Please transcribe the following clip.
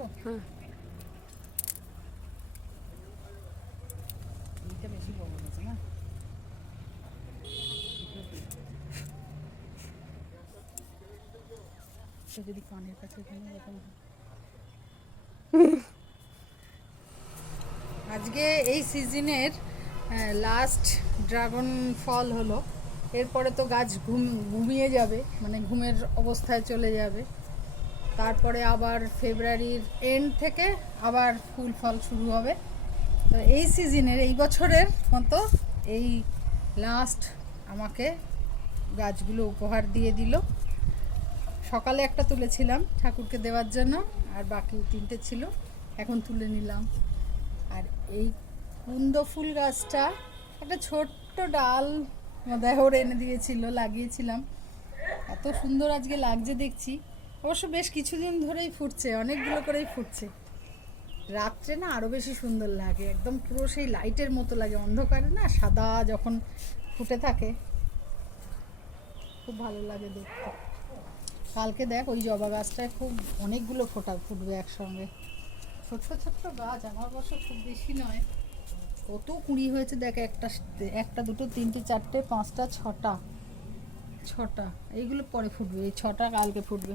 দেবো? এইটা বেশি বড় হয়েছে না? যদি কানের কাছে এখানে এরকম আজকে এই সিজনের লাস্ট ড্রাগন ফল হলো। এরপরে তো গাছ ঘুমিয়ে যাবে, মানে ঘুমের অবস্থায় চলে যাবে। তারপরে আবার ফেব্রুয়ারির এন্ড থেকে আবার ফুল ফল শুরু হবে। তো এই সিজনের, এই বছরের মতো এই লাস্ট আমাকে গাছগুলো উপহার দিয়ে দিল। সকালে একটা তুলেছিলাম ঠাকুরকে দেওয়ার জন্য, আর বাকি 3টে ছিল, এখন তুলে নিলাম। আর এই কুন্দ ফুল গাছটা একটা ছোট্ট ডাল ওর এনে দিয়েছিল, লাগিয়েছিলাম। এত সুন্দর আজকে লাগছে দেখছি। অবশ্য বেশ কিছুদিন ধরেই ফুটছে, অনেকগুলো করেই ফুটছে। রাত্রে না আরও বেশি সুন্দর লাগে, একদম পুরো সেই লাইটের মতো লাগে, অন্ধকারে না সাদা যখন ফুটে থাকে খুব ভালো লাগে দেখতে। কালকে দেখ ওই জবা গাছটায় খুব অনেকগুলো ফুটবে একসঙ্গে। ছোট্ট ছোট্ট গাছ, আমার অবশ্য খুব বেশি নয়। কত কুঁড়ি হয়েছে দেখ, একটা দুটো তিনটে চারটে পাঁচটা ছটা, এইগুলো পরে ফুটবে, এই 6টা কালকে ফুটবে।